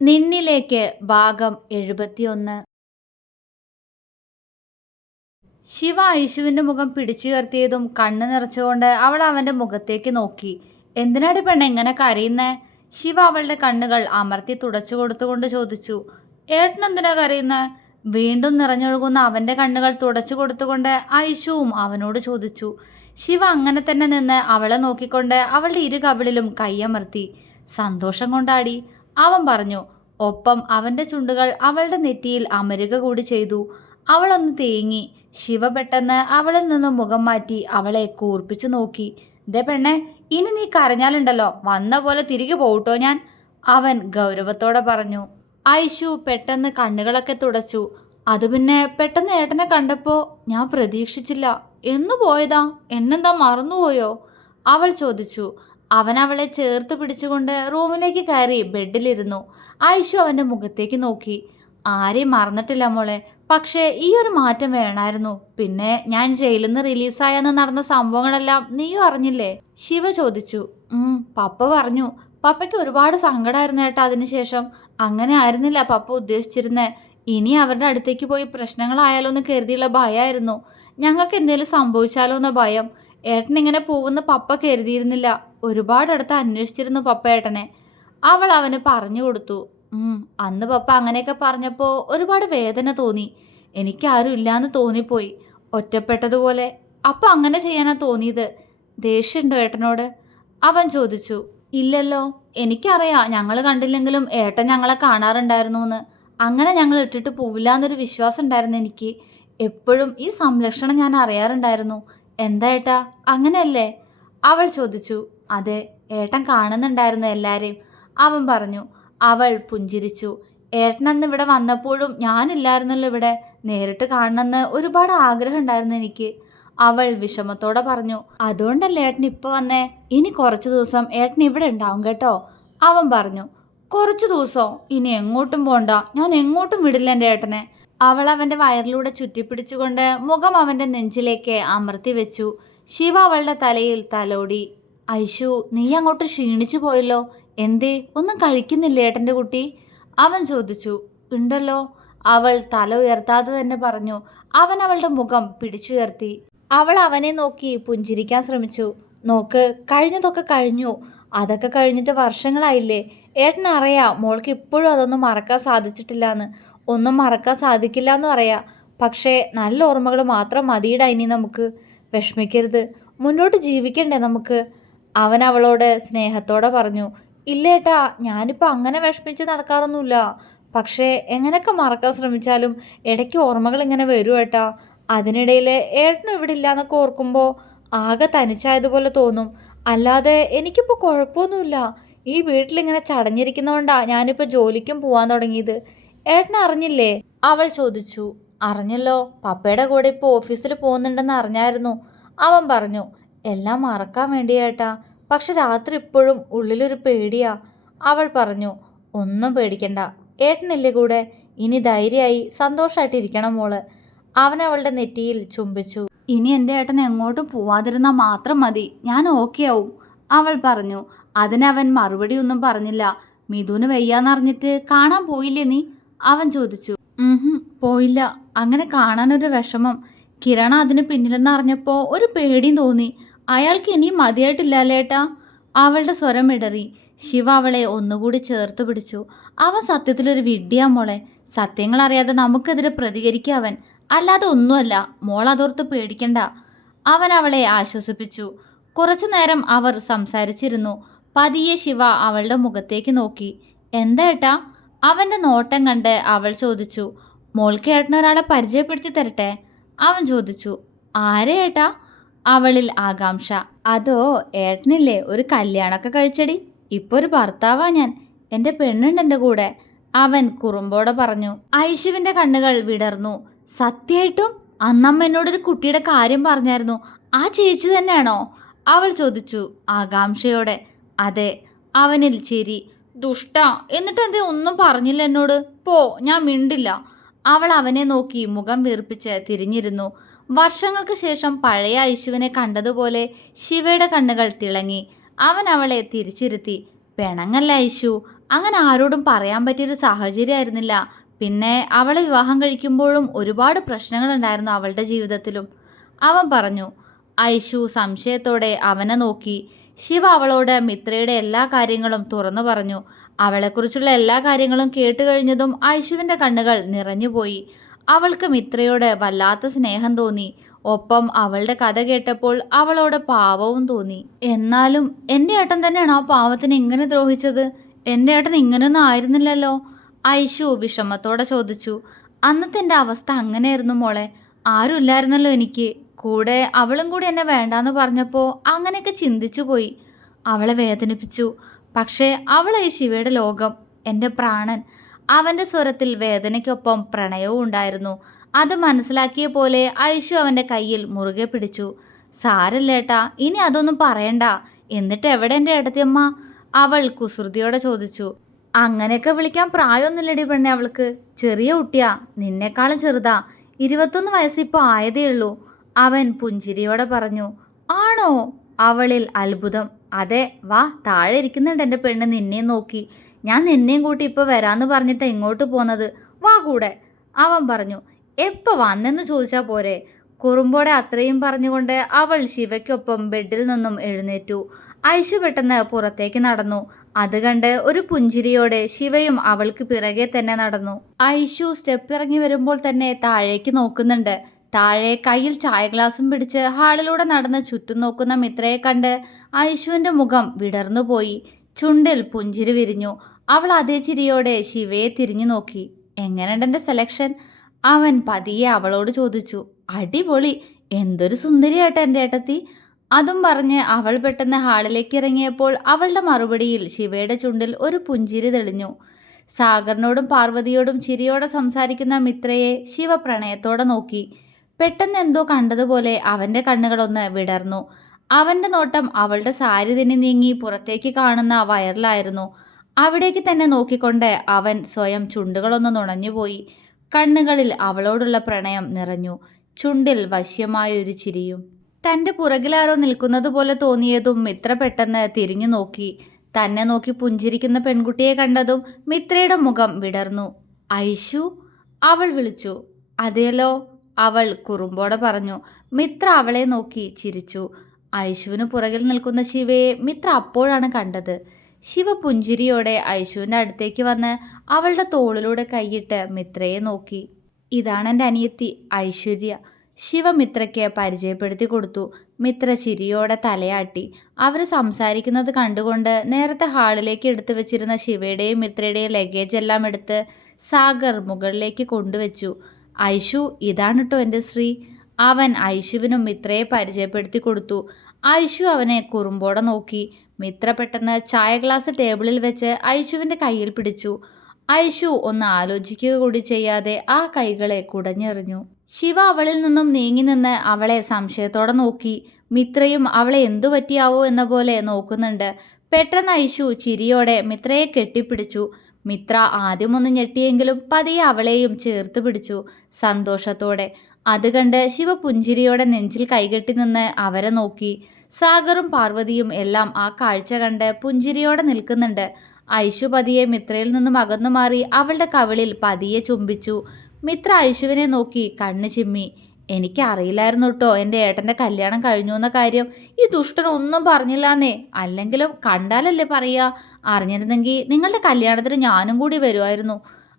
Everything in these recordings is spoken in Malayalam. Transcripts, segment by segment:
നിന്നിലേക്ക് ഭാഗം എഴുപത്തിയൊന്ന്. ശിവ ഐശുവിന്റെ മുഖം പിടിച്ചുയർത്തിയതും കണ്ണു നിറച്ചുകൊണ്ട് അവൾ അവന്റെ മുഖത്തേക്ക് നോക്കി. എന്തിനാടി പെണ്ണ എങ്ങനെ കരയുന്നേ? ശിവ അവളുടെ കണ്ണുകൾ അമർത്തി തുടച്ചു കൊടുത്തുകൊണ്ട് ചോദിച്ചു. ഏട്ടൻ എന്തിനാ കരയുന്നേ? വീണ്ടും നിറഞ്ഞൊഴുകുന്ന അവന്റെ കണ്ണുകൾ തുടച്ചു കൊടുത്തുകൊണ്ട് ഐശുവും അവനോട് ചോദിച്ചു. ശിവ അങ്ങനെ തന്നെ നിന്ന് അവളെ നോക്കിക്കൊണ്ട് അവളുടെ ഇരു കവിളിലും കൈയമർത്തി സന്തോഷം കൊണ്ടാടി. അവൻ പറഞ്ഞു ഒപ്പം അവന്റെ ചുണ്ടുകൾ അവളുടെ നെറ്റിയിൽ അമരുക കൂടി ചെയ്തു. അവളൊന്ന് തേങ്ങി. ശിവ പെട്ടെന്ന് അവളിൽ നിന്ന് മുഖം മാറ്റി അവളെ കൂർപ്പിച്ചു നോക്കി. ദേ പെണ്ണെ ഇനി നീ കരഞ്ഞാലുണ്ടല്ലോ. വന്ന പോലെ തിരികെ പോകട്ടോ ഞാൻ? അവൻ ഗൗരവത്തോടെ പറഞ്ഞു. ഐഷു പെട്ടെന്ന് കണ്ണുകളൊക്കെ തുടച്ചു. അത് പിന്നെ പെട്ടെന്ന് ഏട്ടനെ കണ്ടപ്പോൾ ഞാൻ പ്രതീക്ഷിച്ചില്ല. എന്നു പോയതാ? എന്നെന്താ മറന്നുപോയോ? അവൾ ചോദിച്ചു. അവൻ അവളെ ചേർത്ത് പിടിച്ചുകൊണ്ട് റൂമിലേക്ക് കയറി ബെഡിലിരുന്നു. ഐഷു അവന്റെ മുഖത്തേക്ക് നോക്കി. ആരെയും മറന്നിട്ടില്ല മോളെ. പക്ഷേ ഈ ഒരു മാറ്റം വേണമായിരുന്നു. പിന്നെ ഞാൻ ജയിലിൽ നിന്ന് റിലീസായെന്ന് നടന്ന സംഭവങ്ങളെല്ലാം നീയും അറിഞ്ഞില്ലേ? ശിവ ചോദിച്ചു. പപ്പ പറഞ്ഞു. പപ്പയ്ക്ക് ഒരുപാട് സങ്കടമായിരുന്നു ഏട്ടാ അതിനുശേഷം. അങ്ങനെ ആയിരുന്നില്ല പപ്പ ഉദ്ദേശിച്ചിരുന്നേ. ഇനി അവരുടെ അടുത്തേക്ക് പോയി പ്രശ്നങ്ങളായാലോ എന്ന് കരുതിയുള്ള ഭയമായിരുന്നു ഞങ്ങൾക്ക് എന്തെങ്കിലും സംഭവിച്ചാലോ എന്ന ഭയം. ഏട്ടൻ ഇങ്ങനെ പോകുന്ന പപ്പ കരുതിയിരുന്നില്ല. ഒരുപാടടുത്ത് അന്വേഷിച്ചിരുന്നു പപ്പ ഏട്ടനെ അവൾ അവന് പറഞ്ഞു കൊടുത്തു. അന്ന് പപ്പ അങ്ങനെയൊക്കെ പറഞ്ഞപ്പോൾ ഒരുപാട് വേദന തോന്നി. എനിക്കാരും ഇല്ലാന്ന് തോന്നിപ്പോയി. ഒറ്റപ്പെട്ടതുപോലെ അപ്പം അങ്ങനെ ചെയ്യാനാ തോന്നിയത്. ദേഷ്യമുണ്ടോ ഏട്ടനോട്? അവൻ ചോദിച്ചു. ഇല്ലല്ലോ എനിക്കറിയാം. ഞങ്ങൾ കണ്ടില്ലെങ്കിലും ഏട്ടൻ ഞങ്ങളെ കാണാറുണ്ടായിരുന്നു എന്ന് അങ്ങനെ ഞങ്ങൾ ഇട്ടിട്ട് പോവില്ല എന്നൊരു വിശ്വാസം ഉണ്ടായിരുന്നു എനിക്ക്. എപ്പോഴും ഈ സംരക്ഷണം ഞാൻ അറിയാറുണ്ടായിരുന്നു. എന്താ ഏട്ടാ അങ്ങനെയല്ലേ? അവൾ ചോദിച്ചു. അതെ ഏട്ടൻ കാണുന്നുണ്ടായിരുന്നു എല്ലാവരെയും അവൻ പറഞ്ഞു അവൾ പുഞ്ചിരിച്ചു. ഏട്ടനന്ന് ഇവിടെ വന്നപ്പോഴും ഞാനില്ലായിരുന്നല്ലോ ഇവിടെ. നേരിട്ട് കാണണമെന്ന് ഒരുപാട് ആഗ്രഹം ഉണ്ടായിരുന്നു എനിക്ക്. അവൾ വിഷമത്തോടെ പറഞ്ഞു അതുകൊണ്ടല്ലേ ഏട്ടൻ ഇപ്പോൾ വന്നേ? ഇനി കുറച്ച് ദിവസം ഏട്ടൻ ഇവിടെ ഉണ്ടാവും കേട്ടോ. അവൻ പറഞ്ഞു കുറച്ച് ദിവസം? ഇനി എങ്ങോട്ടും പോണ്ട. ഞാൻ എങ്ങോട്ടും വിടില്ല എന്റെ ഏട്ടനെ. അവൾ അവന്റെ വയറിലൂടെ ചുറ്റിപ്പിടിച്ചുകൊണ്ട് മുഖം അവന്റെ നെഞ്ചിലേക്ക് അമർത്തി വെച്ചു. ശിവ അവളുടെ തലയിൽ തലോടി ഐഷു നീ അങ്ങോട്ട് ക്ഷീണിച്ചു പോയല്ലോ. എന്തേ ഒന്നും കഴിക്കുന്നില്ലേ ഏട്ടന്റെ കുട്ടി? അവൻ ചോദിച്ചു ഉണ്ടല്ലോ. അവൾ തല ഉയർത്താതെ തന്നെ പറഞ്ഞു അവൻ അവളുടെ മുഖം പിടിച്ചുയർത്തി. അവൾ അവനെ നോക്കി പുഞ്ചിരിക്കാൻ ശ്രമിച്ചു. നോക്ക് കഴിഞ്ഞതൊക്കെ കഴിഞ്ഞു. അതൊക്കെ കഴിഞ്ഞിട്ട് വർഷങ്ങളായില്ലേ. ഏട്ടൻ അറിയാം മോൾക്ക് ഇപ്പോഴും അതൊന്നും മറക്കാൻ സാധിച്ചിട്ടില്ല എന്ന് ഒന്നും മറക്കാൻ സാധിക്കില്ല എന്നും അറിയാം പക്ഷേ നല്ല ഓർമ്മകൾ മാത്രം മതിയിടാ ഇനി നമുക്ക്. വിഷമിക്കരുത്. മുന്നോട്ട് ജീവിക്കണ്ടേ നമുക്ക്? അവൻ അവളോട് സ്നേഹത്തോടെ പറഞ്ഞു ഇല്ലേട്ടാ ഞാനിപ്പോൾ അങ്ങനെ വിഷമിച്ച് നടക്കാറൊന്നുമില്ല. പക്ഷേ എങ്ങനെയൊക്കെ മറക്കാൻ ശ്രമിച്ചാലും ഇടയ്ക്ക് ഓർമ്മകൾ ഇങ്ങനെ വരും ഏട്ടാ. അതിനിടയിൽ ഏട്ടനും ഇവിടെ ഇല്ലാന്നൊക്കെ ഓർക്കുമ്പോൾ ആകെ തനിച്ചായതുപോലെ തോന്നും. അല്ലാതെ എനിക്കിപ്പോൾ കുഴപ്പമൊന്നുമില്ല. ഈ വീട്ടിലിങ്ങനെ ചടഞ്ഞിരിക്കുന്നതുകൊണ്ടാ ഞാനിപ്പോൾ ജോലിക്കും പോകാൻ തുടങ്ങിയത്. ഏട്ടൻ അറിഞ്ഞില്ലേ? അവൾ ചോദിച്ചു. അറിഞ്ഞല്ലോ. പപ്പയുടെ കൂടെ ഇപ്പോൾ ഓഫീസിൽ പോകുന്നുണ്ടെന്ന് അറിഞ്ഞായിരുന്നു. അവൻ പറഞ്ഞു എല്ലാം മറക്കാൻ വേണ്ടിയേട്ടാ. പക്ഷെ രാത്രി ഇപ്പോഴും ഉള്ളിലൊരു പേടിയാ. അവൾ പറഞ്ഞു ഒന്നും പേടിക്കണ്ട. ഏട്ടനില്ലേ കൂടെ? ഇനി ധൈര്യമായി സന്തോഷമായിട്ട് ഇരിക്കണം മോൾ. അവൻ അവളുടെ നെറ്റിയിൽ ചുംബിച്ചു. ഇനി എന്റെ ഏട്ടൻ എങ്ങോട്ടും പോവാതിരുന്നാൽ മാത്രം മതി. ഞാൻ ഓക്കെ ആവും. അവൾ പറഞ്ഞു അതിനവൻ മറുപടി ഒന്നും പറഞ്ഞില്ല. മിഥുന് വയ്യാന്നറിഞ്ഞിട്ട് കാണാൻ പോയില്ലേ നീ? അവൻ ചോദിച്ചു. പോയില്ല. അങ്ങനെ കാണാനൊരു വിഷമം. കിരണ അതിന് പിന്നിലെന്ന് അറിഞ്ഞപ്പോൾ ഒരു പേടിയും തോന്നി. അയാൾക്ക് ഇനിയും മതിയായിട്ടില്ലല്ലേട്ടാ? അവളുടെ സ്വരം ഇടറി. ശിവ അവളെ ഒന്നുകൂടി ചേർത്ത് പിടിച്ചു. അവൻ സത്യത്തിലൊരു വിഡ്ഡിയാ മോളെ. സത്യങ്ങൾ അറിയാതെ നമുക്കെതിരെ പ്രതികരിക്കുക അവൻ. അല്ലാതെ ഒന്നുമല്ല. മോൾ അതോർത്ത് പേടിക്കണ്ട. അവൻ അവളെ ആശ്വസിപ്പിച്ചു. കുറച്ചു നേരം അവർ സംസാരിച്ചിരുന്നു. പതിയെ ശിവ അവളുടെ മുഖത്തേക്ക് നോക്കി. എന്താ ഏട്ടാ? അവന്റെ നോട്ടം കണ്ട് അവൾ ചോദിച്ചു. മോൾക്ക് ഏട്ടനൊരാളെ പരിചയപ്പെടുത്തി തരട്ടെ? അവൻ ചോദിച്ചു. ആരേ ഏട്ടാ? അവളിൽ ആകാംക്ഷ. അതോ ഏട്ടനില്ലേ ഒരു കല്യാണമൊക്കെ കഴിച്ചടി. ഇപ്പോൾ ഒരു ഭർത്താവാ ഞാൻ. എന്റെ പെണ്ണുണ്ട് എന്റെ കൂടെ. അവൻ കുറുമ്പോടെ പറഞ്ഞു. ഐശുവിന്റെ കണ്ണുകൾ വിടർന്നു. സത്യമായിട്ടും അന്നമ്മ എന്നോടൊരു കുട്ടിയുടെ കാര്യം പറഞ്ഞായിരുന്നു. ആ ചേച്ചി തന്നെയാണോ? അവൾ ചോദിച്ചു ആകാംക്ഷയോടെ. അതെ അവനിൽ ചിരി. ദുഷ്ട എന്നിട്ട് എന്തേ ഒന്നും പറഞ്ഞില്ല എന്നോട്? പോ ഞാൻ മിണ്ടില്ല. അവൾ അവനെ നോക്കി മുഖം വീർപ്പിച്ച് തിരിഞ്ഞിരുന്നു. വർഷങ്ങൾക്ക് ശേഷം പഴയ ഐശുവിനെ കണ്ടതുപോലെ ശിവയുടെ കണ്ണുകൾ തിളങ്ങി. അവൻ അവളെ തിരിച്ചിരുത്തി പെണങ്ങല്ല ഐശു അങ്ങനെ ആരോടും പറയാൻ പറ്റിയൊരു സാഹചര്യമായിരുന്നില്ല. പിന്നെ അവളെ വിവാഹം കഴിക്കുമ്പോഴും ഒരുപാട് പ്രശ്നങ്ങൾ ഉണ്ടായിരുന്നു അവളുടെ ജീവിതത്തിലും. അവൻ പറഞ്ഞു ഐശു സംശയത്തോടെ അവനെ നോക്കി. ശിവ അവളോട് മിത്രയുടെ എല്ലാ കാര്യങ്ങളും തുറന്നു പറഞ്ഞു. അവളെക്കുറിച്ചുള്ള എല്ലാ കാര്യങ്ങളും കേട്ടുകഴിഞ്ഞതും ഐശുവിന്റെ കണ്ണുകൾ നിറഞ്ഞുപോയി. അവൾക്ക് മിത്രയോട് വല്ലാത്ത സ്നേഹം തോന്നി. ഒപ്പം അവളുടെ കഥ കേട്ടപ്പോൾ അവളോട് പാവവും തോന്നി. എന്നാലും എന്റെ ഏട്ടൻ തന്നെയാണ് ആ പാവത്തിന് ഇങ്ങനെ ദ്രോഹിച്ചത്? എന്റെ ഏട്ടൻ ഇങ്ങനെയൊന്നും ആയിരുന്നില്ലല്ലോ? ഐഷു വിഷമത്തോടെ ചോദിച്ചു. അന്നത്തെ എന്റെ അവസ്ഥ അങ്ങനെയായിരുന്നു മോളെ. ആരും ഇല്ലായിരുന്നല്ലോ എനിക്ക്. കൂടെ അവളും കൂടി എന്നെ വേണ്ടാന്ന് പറഞ്ഞപ്പോൾ അങ്ങനെയൊക്കെ ചിന്തിച്ചു പോയി. അവളെ വേദനിപ്പിച്ചു. പക്ഷേ അവളെ ഈ ശിവയുടെ ലോകം. എന്റെ പ്രാണൻ. അവന്റെ സ്വരത്തിൽ വേദനയ്ക്കൊപ്പം പ്രണയവും ഉണ്ടായിരുന്നു. അത് മനസ്സിലാക്കിയ പോലെ ഐഷു അവന്റെ കയ്യിൽ മുറുകെ പിടിച്ചു. സാരല്ലേട്ടാ ഇനി അതൊന്നും പറയണ്ട. എന്നിട്ട് എവിടെ എന്റെ ഏട്ടത്തിയമ്മ? അവൾ കുസൃതിയോടെ ചോദിച്ചു. അങ്ങനെയൊക്കെ വിളിക്കാൻ പ്രായമൊന്നുമില്ലടി പെണ്ണെ അവൾക്ക്. ചെറിയ കുട്ടിയാ. നിന്നെക്കാളും ചെറുതാ. ഇരുപത്തൊന്ന് വയസ്സിപ്പോൾ ആയതേ ഉള്ളൂ. അവൻ പുഞ്ചിരിയോടെ പറഞ്ഞു. ആണോ? അവളിൽ അത്ഭുതം. അതെ വാ താഴെ ഇരിക്കുന്നുണ്ട് എന്റെ പെണ്ണ് നിന്നെ നോക്കി. ഞാൻ നിന്നെയും കൂട്ടി ഇപ്പോൾ വരാന്ന് പറഞ്ഞിട്ട് ഇങ്ങോട്ട് പോന്നത്. വാ കൂടെ. അവൻ പറഞ്ഞു എപ്പോൾ വന്നെന്ന് ചോദിച്ചാൽ പോരെ? കുറുമ്പോടെ അത്രയും പറഞ്ഞുകൊണ്ട് അവൾ ശിവയ്ക്കൊപ്പം ബെഡിൽ നിന്നും എഴുന്നേറ്റു. ഐഷു പെട്ടെന്ന് പുറത്തേക്ക് നടന്നു. അത് കണ്ട് ഒരു പുഞ്ചിരിയോടെ ശിവയും അവൾക്ക് പിറകെ തന്നെ നടന്നു. ഐഷു സ്റ്റെപ്പ് ഇറങ്ങി വരുമ്പോൾ തന്നെ താഴേക്ക് നോക്കുന്നുണ്ട്. താഴെ കയ്യിൽ ചായ ഗ്ലാസും പിടിച്ച് ഹാളിലൂടെ നടന്ന് ചുറ്റും നോക്കുന്ന മിത്രയെ കണ്ട് ഐഷുവിന്റെ മുഖം വിടർന്നുപോയി. ചുണ്ടിൽ പുഞ്ചിരി വിരിഞ്ഞു. അവൾ അതേ ചിരിയോടെ ശിവയെ തിരിഞ്ഞു നോക്കി. എങ്ങനെയുണ്ട് എന്റെ സെലക്ഷൻ അവൻ പതിയെ അവളോട് ചോദിച്ചു. അടിപൊളി. എന്തൊരു സുന്ദരിയായിട്ട് എന്റെ ഏട്ടത്തി. അതും പറഞ്ഞ് അവൾ പെട്ടെന്ന് ഹാളിലേക്ക് ഇറങ്ങിയപ്പോൾ അവളുടെ മറുപടിയിൽ ശിവയുടെ ചുണ്ടിൽ ഒരു പുഞ്ചിരി തെളിഞ്ഞു. സാഗറിനോടും പാർവതിയോടും ചിരിയോടെ സംസാരിക്കുന്ന മിത്രയെ ശിവ പ്രണയത്തോടെ നോക്കി. പെട്ടെന്ന് എന്തോ കണ്ടതുപോലെ അവന്റെ കണ്ണുകളൊന്ന് വിടർന്നു. അവന്റെ നോട്ടം അവളുടെ സാരി തന്നെ നീങ്ങി പുറത്തേക്ക് കാണുന്ന വയറിലായിരുന്നു. അവിടേക്ക് തന്നെ നോക്കിക്കൊണ്ട് അവൻ സ്വയം ചുണ്ടുകളൊന്ന് നുണഞ്ഞുപോയി. കണ്ണുകളിൽ അവളോടുള്ള പ്രണയം നിറഞ്ഞു. ചുണ്ടിൽ വശ്യമായൊരു ചിരിയും. തന്റെ പുറകിലാരോ നിൽക്കുന്നത് പോലെ തോന്നിയതും മിത്ര പെട്ടെന്ന് തിരിഞ്ഞു നോക്കി. തന്നെ നോക്കി പുഞ്ചിരിക്കുന്ന പെൺകുട്ടിയെ കണ്ടതും മിത്രയുടെ മുഖം വിടർന്നു. ഐഷു അവൾ വിളിച്ചു. അതേലോ അവൾ കുറുമ്പോടെ പറഞ്ഞു. മിത്ര അവളെ നോക്കി ചിരിച്ചു. ഐശുവിന് പുറകിൽ നിൽക്കുന്ന ശിവയെ മിത്ര അപ്പോഴാണ് കണ്ടത്. ശിവ പുഞ്ചിരിയോടെ ഐശുവിന്റെ അടുത്തേക്ക് വന്ന് അവളുടെ തോളിലൂടെ കൈയിട്ട് മിത്രയെ നോക്കി. ഇതാണ് എന്റെ അനിയത്തി ഐശ്വര്യ. ശിവ മിത്രയ്ക്ക് പരിചയപ്പെടുത്തി കൊടുത്തു. മിത്ര ചിരിയോടെ തലയാട്ടി. അവർ സംസാരിക്കുന്നത് കണ്ടുകൊണ്ട് നേരത്തെ ഹാളിലേക്ക് എടുത്തു വെച്ചിരുന്ന ശിവയുടെയും മിത്രയുടെയും ലഗേജ് എല്ലാം എടുത്ത് സാഗർ മുകളിലേക്ക് കൊണ്ടുവച്ചു. ഐഷു ഇതാണ് കേട്ടോ എന്റെ ശ്രീ അവൻ ഐഷുവിനും മിത്രയെ പരിചയപ്പെടുത്തി കൊടുത്തു. ഐഷു അവനെ കുറുമ്പോടെ നോക്കി. മിത്ര പെട്ടെന്ന് ചായ ഗ്ലാസ് ടേബിളിൽ വെച്ച് ഐഷുവിന്റെ കയ്യിൽ പിടിച്ചു. ഐഷു ഒന്ന് ആലോചിക്കുക കൂടി ചെയ്യാതെ ആ കൈകളെ കുടഞ്ഞെറിഞ്ഞു. ശിവ അവളിൽ നിന്നും നീങ്ങി നിന്ന് അവളെ സംശയത്തോടെ നോക്കി. മിത്രയും അവളെ എന്തു പറ്റിയാവോ എന്ന പോലെ നോക്കുന്നുണ്ട്. പെട്ടെന്ന് ഐഷു ചിരിയോടെ മിത്രയെ കെട്ടിപ്പിടിച്ചു. മിത്ര ആദ്യമൊന്ന് ഞെട്ടിയെങ്കിലും പതിയെ അവളെയും ചേർത്ത് പിടിച്ചു. സന്തോഷത്തോടെ അത് കണ്ട് ശിവ പുഞ്ചിരിയോടെ നെഞ്ചിൽ കൈകെട്ടി നിന്ന് അവരെ നോക്കി. സാഗറും പാർവതിയും എല്ലാം ആ കാഴ്ച കണ്ട് പുഞ്ചിരിയോടെ നിൽക്കുന്നുണ്ട്. ഐഷു പതിയെ മിത്രയിൽ നിന്നും അകന്നു മാറി അവളുടെ കവിളിൽ പതിയെ ചുംബിച്ചു. മിത്ര ഐഷുവിനെ നോക്കി കണ്ണു ചിമ്മി. എനിക്കറിയില്ലായിരുന്നു കേട്ടോ എന്റെ ഏട്ടന്റെ കല്യാണം കഴിഞ്ഞു എന്ന കാര്യം. ഈ ദുഷ്ടൻ ഒന്നും പറഞ്ഞില്ലാന്നേ. അല്ലെങ്കിലും കണ്ടാലല്ലേ പറയുക അറിഞ്ഞിരുന്നെങ്കിൽ നിങ്ങളുടെ കല്യാണത്തിന് ഞാനും കൂടി വരുമായിരുന്നു.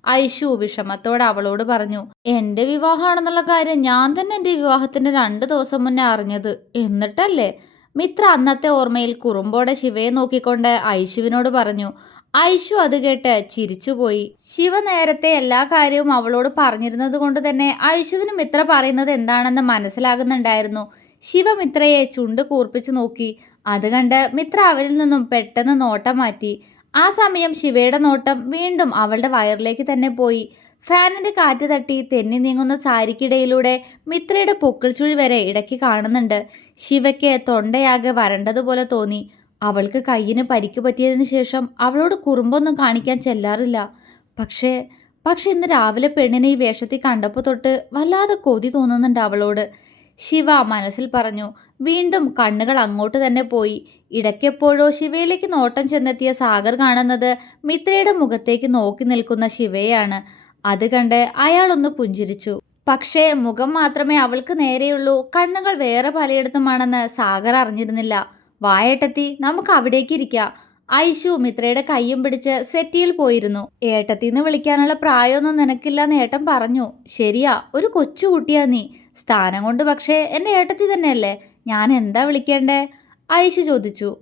ഐഷു വിഷമത്തോടെ അവളോട് പറഞ്ഞു എന്റെ വിവാഹമാണെന്നുള്ള കാര്യം ഞാൻ തന്നെ എന്റെ വിവാഹത്തിന്റെ രണ്ട് ദിവസം മുന്നേ അറിഞ്ഞത്. എന്നിട്ടല്ലേ? മിത്ര അന്നത്തെ ഓർമ്മയിൽ കുറുമ്പോടെ ശിവയെ നോക്കിക്കൊണ്ട് ഐഷുവിനോട് പറഞ്ഞു ഐഷു അത് കേട്ട് ചിരിച്ചുപോയി. ശിവ നേരത്തെ എല്ലാ കാര്യവും അവളോട് പറഞ്ഞിരുന്നത് കൊണ്ട് തന്നെ ഐഷുവിന് മിത്ര പറയുന്നത് എന്താണെന്ന് മനസ്സിലാകുന്നുണ്ടായിരുന്നു. ശിവ മിത്രയെ ചുണ്ട് കൂർപ്പിച്ചു നോക്കി. അത് കണ്ട് മിത്ര അവരിൽ നിന്നും പെട്ടെന്ന് നോട്ടം മാറ്റി. ആ സമയം ശിവയുടെ നോട്ടം വീണ്ടും അവളുടെ വയറിലേക്ക് തന്നെ പോയി. ഫാനിന്റെ കാറ്റ് തട്ടി തെന്നി നീങ്ങുന്ന സാരിക്കിടയിലൂടെ മിത്രയുടെ പൊക്കിൾ ചുഴി വരെ ഇടയ്ക്ക് കാണുന്നുണ്ട്. ശിവയ്ക്ക് തൊണ്ടയാകെ വരണ്ടതുപോലെ തോന്നി. അവൾക്ക് കയ്യിന് പരിക്ക് പറ്റിയതിന് ശേഷം അവളോട് കുറുമ്പൊന്നും കാണിക്കാൻ ചെല്ലാറില്ല. പക്ഷേ പക്ഷെ ഇന്ന് രാവിലെ പെണ്ണിനെ ഈ വേഷത്തിൽ കണ്ടപ്പോൾ തൊട്ട് വല്ലാതെ കൊതി തോന്നുന്നുണ്ട് അവളോട്. ശിവ മനസ്സിൽ പറഞ്ഞു വീണ്ടും കണ്ണുകൾ അങ്ങോട്ട് തന്നെ പോയി. ഇടയ്ക്കെപ്പോഴോ ശിവയിലേക്ക് നോട്ടം ചെന്നെത്തിയ സാഗർ കാണുന്നത് മിത്രയുടെ മുഖത്തേക്ക് നോക്കി നിൽക്കുന്ന ശിവയാണ് അത് കണ്ട് അയാളൊന്ന് പുഞ്ചിരിച്ചു. പക്ഷേ മുഖം മാത്രമേ അവൾക്ക് നേരെയുള്ളൂ. കണ്ണുകൾ വേറെ പലയിടത്തുമാണെന്ന് സാഗർ അറിഞ്ഞിരുന്നില്ല. വായേട്ടത്തി നമുക്ക് അവിടേക്ക് ഇരിക്കാം. ഐശു മിത്രയുടെ കയ്യും പിടിച്ച് സെറ്റിയിൽ പോയിരുന്നു. ഏട്ടത്തിന്ന് വിളിക്കാനുള്ള പ്രായമൊന്നും നിനക്കില്ലെന്ന് ഏട്ടൻ പറഞ്ഞു. ശരിയാ ഒരു കൊച്ചുകുട്ടിയാ നീ. സ്ഥാനം കൊണ്ട് പക്ഷേ എന്റെ ഏട്ടത്തി തന്നെയല്ലേ? ഞാൻ എന്താ വിളിക്കേണ്ടേ? ഐഷ ചോദിച്ചു.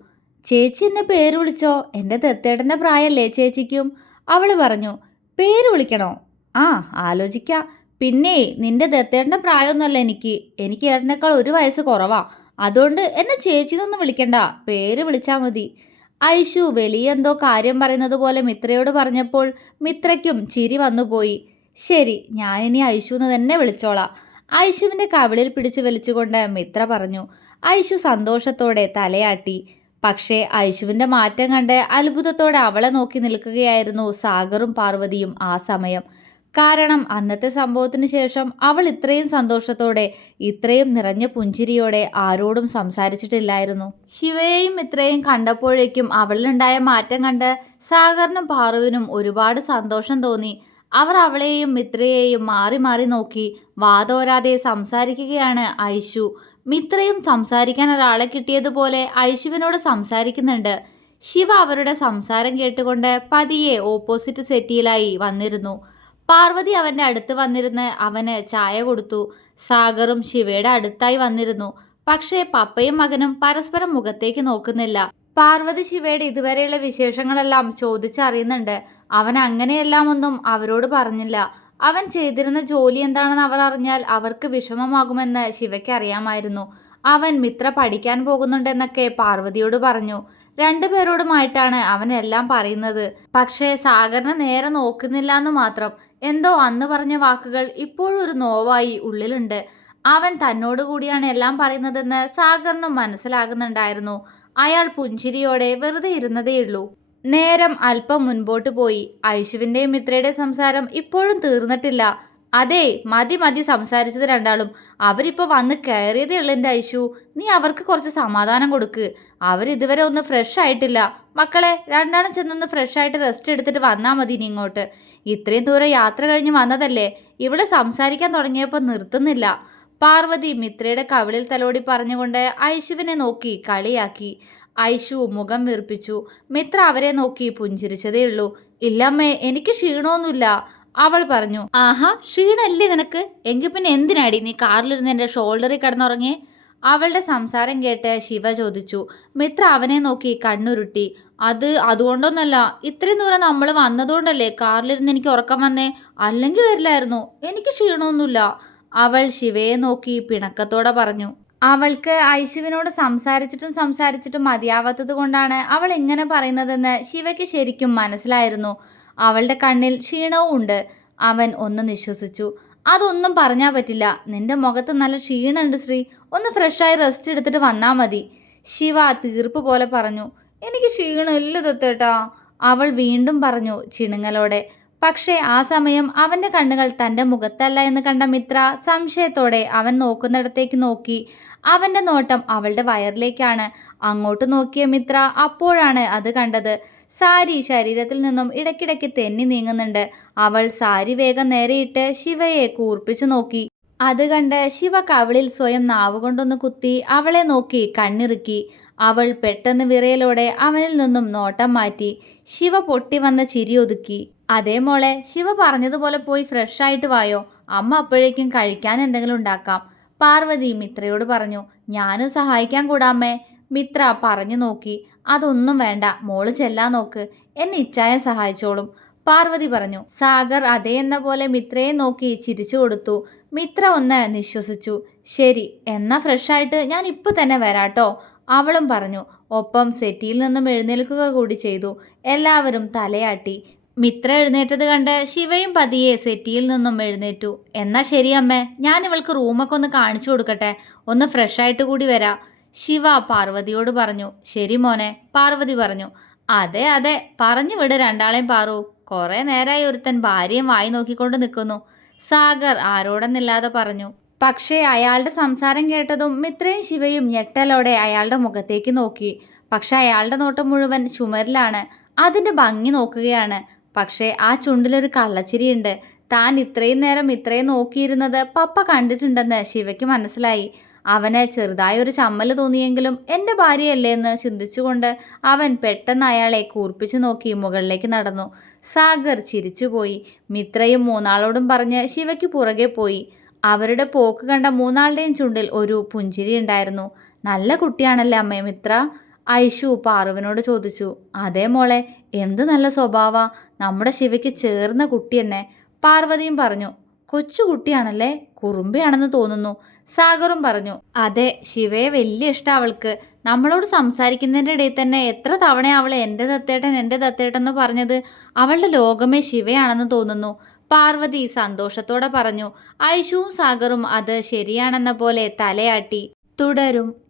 ചേച്ചി എന്നെ പേര് വിളിച്ചോ? എന്റെ തെത്തേടന്റെ പ്രായമല്ലേ ചേച്ചിക്കും? അവൾ പറഞ്ഞു പേര് വിളിക്കണോ? ആ ആലോചിക്കാം. പിന്നെ നിന്റെ ദത്തേട്ടന്റെ പ്രായമൊന്നുമല്ല എനിക്ക്. എനിക്ക് ഏട്ടനേക്കാൾ ഒരു വയസ്സ് കുറവാ. അതുകൊണ്ട് എന്നെ ചേച്ചി ചേച്ചിന്നൊന്നും വിളിക്കണ്ട. പേര് വിളിച്ചാൽ മതി. ഐഷു വലിയ എന്തോ കാര്യം പറയുന്നത് പോലെ മിത്രയോട് പറഞ്ഞപ്പോൾ മിത്രയ്ക്കും ചിരി വന്നുപോയി. ശരി ഞാനിനി ഐഷു എന്ന് തന്നെ വിളിച്ചോളാം. ഐഷുവിന്റെ കവിളിൽ പിടിച്ച് വലിച്ചുകൊണ്ട് മിത്ര പറഞ്ഞു ഐശു സന്തോഷത്തോടെ തലയാട്ടി. പക്ഷേ ഐശുവിന്റെ മാറ്റം കണ്ട് അത്ഭുതത്തോടെ അവളെ നോക്കി നിൽക്കുകയായിരുന്നു സാഗറും പാർവതിയും ആ സമയം. കാരണം അന്നത്തെ സംഭവത്തിന് ശേഷം അവൾ ഇത്രയും സന്തോഷത്തോടെ ഇത്രയും നിറഞ്ഞ പുഞ്ചിരിയോടെ ആരോടും സംസാരിച്ചിട്ടില്ലായിരുന്നു. ശിവയെയും ഇത്രയും കണ്ടപ്പോഴേക്കും അവളിലുണ്ടായ മാറ്റം കണ്ട് സാഗറിനും പാറുവിനും ഒരുപാട് സന്തോഷം തോന്നി. അവർ അവളെയും മിത്രയെയും മാറി മാറി നോക്കി വാതോരാതെ സംസാരിക്കുകയാണ് ഐഷു മിത്രയും സംസാരിക്കാൻ ഒരാളെ കിട്ടിയതുപോലെ ഐശുവിനോട് സംസാരിക്കുന്നുണ്ട്. ശിവ അവരുടെ സംസാരം കേട്ടുകൊണ്ട് പതിയെ ഓപ്പോസിറ്റ് സെറ്റിയിലായി വന്നിരുന്നു. പാർവതി അവന്റെ അടുത്ത് വന്നിരുന്ന് അവന് ചായ കൊടുത്തു. സാഗറും ശിവയുടെ അടുത്തായി വന്നിരുന്നു. പക്ഷേ പപ്പയും മകനും പരസ്പരം മുഖത്തേക്ക് നോക്കുന്നില്ല. പാർവതി ശിവയുടെ ഇതുവരെയുള്ള വിശേഷങ്ങളെല്ലാം ചോദിച്ചറിയുന്നുണ്ട്. അവൻ അങ്ങനെയെല്ലാം ഒന്നും അവരോട് പറഞ്ഞില്ല. അവൻ ചെയ്തിരുന്ന ജോലി എന്താണെന്ന് അവർ അറിഞ്ഞാൽ അവർക്ക് വിഷമമാകുമെന്ന് ശിവയ്ക്ക് അറിയാമായിരുന്നു. അവൻ മിത്ര പഠിക്കാൻ പോകുന്നുണ്ടെന്നൊക്കെ പാർവതിയോട് പറഞ്ഞു. രണ്ടുപേരോടുമായിട്ടാണ് അവൻ എല്ലാം പറയുന്നത്. പക്ഷേ സാഗറിനെ നേരെ നോക്കുന്നില്ല എന്ന് മാത്രം. എന്തോ അന്ന് പറഞ്ഞ വാക്കുകൾ ഇപ്പോഴും ഒരു നോവായി ഉള്ളിലുണ്ട്. അവൻ തന്നോട് കൂടിയാണ് എല്ലാം പറയുന്നതെന്ന് സാഗറിനും മനസ്സിലാകുന്നുണ്ടായിരുന്നു. അയാൾ പുഞ്ചിരിയോടെ വെറുതെ ഇരുന്നതേയുള്ളൂ നേരം അല്പം മുൻപോട്ട് പോയി. ഐശുവിന്റെയും മിത്രയുടെ സംസാരം ഇപ്പോഴും തീർന്നിട്ടില്ല. അതെ മതി മതി സംസാരിച്ചത് രണ്ടാളും. അവരിപ്പോൾ വന്ന് കയറിയതേ ഉള്ളൂ എന്റെ ഐശു. നീ അവർക്ക് കുറച്ച് സമാധാനം കൊടുക്ക്. അവരിതുവരെ ഒന്ന് ഫ്രഷ് ആയിട്ടില്ല. മക്കളെ രണ്ടാളും ചെന്നൊന്ന് ഫ്രഷ് ആയിട്ട് റെസ്റ്റ് എടുത്തിട്ട് വന്നാൽ മതി ഇനി ഇങ്ങോട്ട്. ഇത്രയും ദൂരം യാത്ര കഴിഞ്ഞ് വന്നതല്ലേ? ഇവിടെ സംസാരിക്കാൻ തുടങ്ങിയപ്പോൾ നിർത്തുന്നില്ല. പാർവതി മിത്രയുടെ കവിളിൽ തലോടി പറഞ്ഞുകൊണ്ട് ഐശുവിനെ നോക്കി കളിയാക്കി. ഐശു മുഖം വീർപ്പിച്ചു. മിത്ര അവരെ നോക്കി പുഞ്ചിരിച്ചതേയുള്ളൂ. ഇല്ലമ്മേ എനിക്ക് ക്ഷീണമൊന്നുമില്ല. അവൾ പറഞ്ഞു ആഹാ ക്ഷീണല്ലേ നിനക്ക്? എങ്കിൽ പിന്നെ എന്തിനാടി നീ കാറിലിരുന്ന് എന്റെ ഷോൾഡറിൽ കിടന്നുറങ്ങിയേ അവളുടെ സംസാരം കേട്ട് ശിവ ചോദിച്ചു മിത്ര അവനെ നോക്കി കണ്ണുരുട്ടി. അത് അതുകൊണ്ടൊന്നല്ല ഇത്രയും ദൂരം നമ്മൾ വന്നതുകൊണ്ടല്ലേ കാറിലിരുന്ന് എനിക്ക് ഉറക്കം വന്നേ? അല്ലെങ്കിൽ വരില്ലായിരുന്നു. എനിക്ക് ക്ഷീണമൊന്നുമില്ല. അവൾ ശിവയെ നോക്കി പിണക്കത്തോടെ പറഞ്ഞു അവൾക്ക് ഐശുവിനോട് സംസാരിച്ചിട്ടും സംസാരിച്ചിട്ടും മതിയാവാത്തത് കൊണ്ടാണ് അവൾ ഇങ്ങനെ പറയുന്നതെന്ന് ശിവയ്ക്ക് ശരിക്കും മനസ്സിലായിരുന്നു. അവളുടെ കണ്ണിൽ ക്ഷീണവും ഉണ്ട്. അവൻ ഒന്ന് നിശ്വസിച്ചു അതൊന്നും പറഞ്ഞാൽ പറ്റില്ല. നിന്റെ മുഖത്ത് നല്ല ക്ഷീണമുണ്ട് ശ്രീ. ഒന്ന് ഫ്രഷായി റെസ്റ്റ് എടുത്തിട്ട് വന്നാൽ മതി. ശിവ തീർപ്പ് പോലെ പറഞ്ഞു എനിക്ക് ക്ഷീണമില്ല തത്തേട്ടാ അവൾ വീണ്ടും പറഞ്ഞു ചിണുങ്ങലോടെ പക്ഷേ ആ സമയം അവന്റെ കണ്ണുകൾ തന്റെ മുഖത്തല്ല എന്ന് കണ്ട മിത്ര സംശയത്തോടെ അവൻ നോക്കുന്നിടത്തേക്ക് നോക്കി. അവന്റെ നോട്ടം അവളുടെ വയറിലേക്കാണ്. അങ്ങോട്ട് നോക്കിയ മിത്ര അപ്പോഴാണ് അത് കണ്ടത്. സാരി ശരീരത്തിൽ നിന്നും ഇടയ്ക്കിടയ്ക്ക് തെന്നി നീങ്ങുന്നുണ്ട്. അവൾ സാരി വേഗം നേരെയിട്ട് ശിവയെ കൂർപ്പിച്ചു നോക്കി. അത് കണ്ട് ശിവ കവിളിൽ സ്വയം നാവുകൊണ്ടൊന്ന് കുത്തി അവളെ നോക്കി കണ്ണിറുക്കി. അവൾ പെട്ടെന്ന് വിറയലോടെ അവനിൽ നിന്നും നോട്ടം മാറ്റി. ശിവ പൊട്ടി വന്ന ചിരി ഒതുക്കി. അതേ മോളെ ശിവ പറഞ്ഞതുപോലെ പോയി ഫ്രഷ് ആയിട്ട് വായോ. അമ്മ അപ്പോഴേക്കും കഴിക്കാൻ എന്തെങ്കിലും ഉണ്ടാക്കാം. പാർവതി മിത്രയോട് പറഞ്ഞു ഞാനും സഹായിക്കാൻ കൂടാമേ മിത്ര പറഞ്ഞു നോക്കി അതൊന്നും വേണ്ട മോൾ ചെല്ലാൻ നോക്ക്. എന്നെ ഇച്ചായം സഹായിച്ചോളും. പാർവതി പറഞ്ഞു സാഗർ അതേ എന്ന പോലെ മിത്രയെ നോക്കി ചിരിച്ചു കൊടുത്തു. മിത്ര ഒന്ന് നിശ്വസിച്ചു ശരി എന്നാ ഫ്രഷായിട്ട് ഞാൻ ഇപ്പൊ തന്നെ വരാട്ടോ. അവളും പറഞ്ഞു ഒപ്പം സെറ്റിയിൽ നിന്നും എഴുന്നേൽക്കുക കൂടി ചെയ്തു. എല്ലാവരും തലയാട്ടി. മിത്ര എഴുന്നേറ്റത് കണ്ട് ശിവയും പതിയെ സെറ്റിയിൽ നിന്നും എഴുന്നേറ്റു. എന്നാ ശരി അമ്മേ ഞാൻ ഇവൾക്ക് റൂമൊക്കെ ഒന്ന് കാണിച്ചു കൊടുക്കട്ടെ. ഒന്ന് ഫ്രഷ് ആയിട്ട് കൂടി വരാം. ശിവ പാർവതിയോട് പറഞ്ഞു ശരി മോനെ പാർവതി പറഞ്ഞു. അതെ അതെ പറഞ്ഞു വിട് രണ്ടാളെയും പാറു. കുറേ നേരമായി ഒരുത്തൻ ഭാര്യയും വായി നോക്കിക്കൊണ്ട് നിൽക്കുന്നു സാഗർ ആരോടെന്നില്ലാതെ പറഞ്ഞു പക്ഷേ അയാളുടെ സംസാരം കേട്ടതും മിത്രയും ശിവയും ഞെട്ടലോടെ അയാളുടെ മുഖത്തേക്ക് നോക്കി. പക്ഷെ അയാളുടെ നോട്ടം മുഴുവൻ ചുമരിലാണ്. അതിന്റെ ഭംഗി നോക്കുകയാണ്. പക്ഷേ ആ ചുണ്ടിലൊരു കള്ളച്ചിരിയുണ്ട്. താൻ ഇത്രയും നേരം ഇത്രയും നോക്കിയിരുന്നത് പപ്പ കണ്ടിട്ടുണ്ടെന്ന് ശിവയ്ക്ക് മനസ്സിലായി. അവന് ചെറുതായ ഒരു ചമ്മൽ തോന്നിയെങ്കിലും എന്റെ ഭാര്യയല്ലേ എന്ന് ചിന്തിച്ചുകൊണ്ട് അവൻ പെട്ടെന്ന് അയാളെ കൂർപ്പിച്ചു നോക്കി മുകളിലേക്ക് നടന്നു. സാഗർ ചിരിച്ചുപോയി. മിത്രയും മൂന്നാളോടും പറഞ്ഞ് ശിവയ്ക്ക് പുറകെ പോയി. അവരുടെ പോക്ക് കണ്ട മൂന്നാളുടെയും ചുണ്ടിൽ ഒരു പുഞ്ചിരി ഉണ്ടായിരുന്നു. നല്ല കുട്ടിയാണല്ലേ അമ്മേ മിത്ര? ഐഷു പാറുവിനോട് ചോദിച്ചു. അതേ മോളെ എന്ത് നല്ല സ്വഭാവ. നമ്മുടെ ശിവയ്ക്ക് ചേർന്ന കുട്ടി തന്നെ പാർവതിയും പറഞ്ഞു. കൊച്ചു കുട്ടിയാണല്ലേ? കുറുമ്പിയാണെന്ന് തോന്നുന്നു. സാഗറും പറഞ്ഞു. അതെ ശിവയെ വലിയ ഇഷ്ടം അവൾക്ക്. നമ്മളോട് സംസാരിക്കുന്നതിന്റെ ഇടയിൽ തന്നെ എത്ര തവണ അവൾ എന്റെ ദത്തേട്ടൻ എന്റെ ദത്തേട്ടൻ എന്ന് പറഞ്ഞത് അവളുടെ ലോകമേ ശിവയാണെന്ന് തോന്നുന്നു. പാർവതി സന്തോഷത്തോടെ പറഞ്ഞു. ഐഷുവും സാഗറും അത് ശരിയാണെന്ന പോലെ തലയാട്ടി. തുടരും.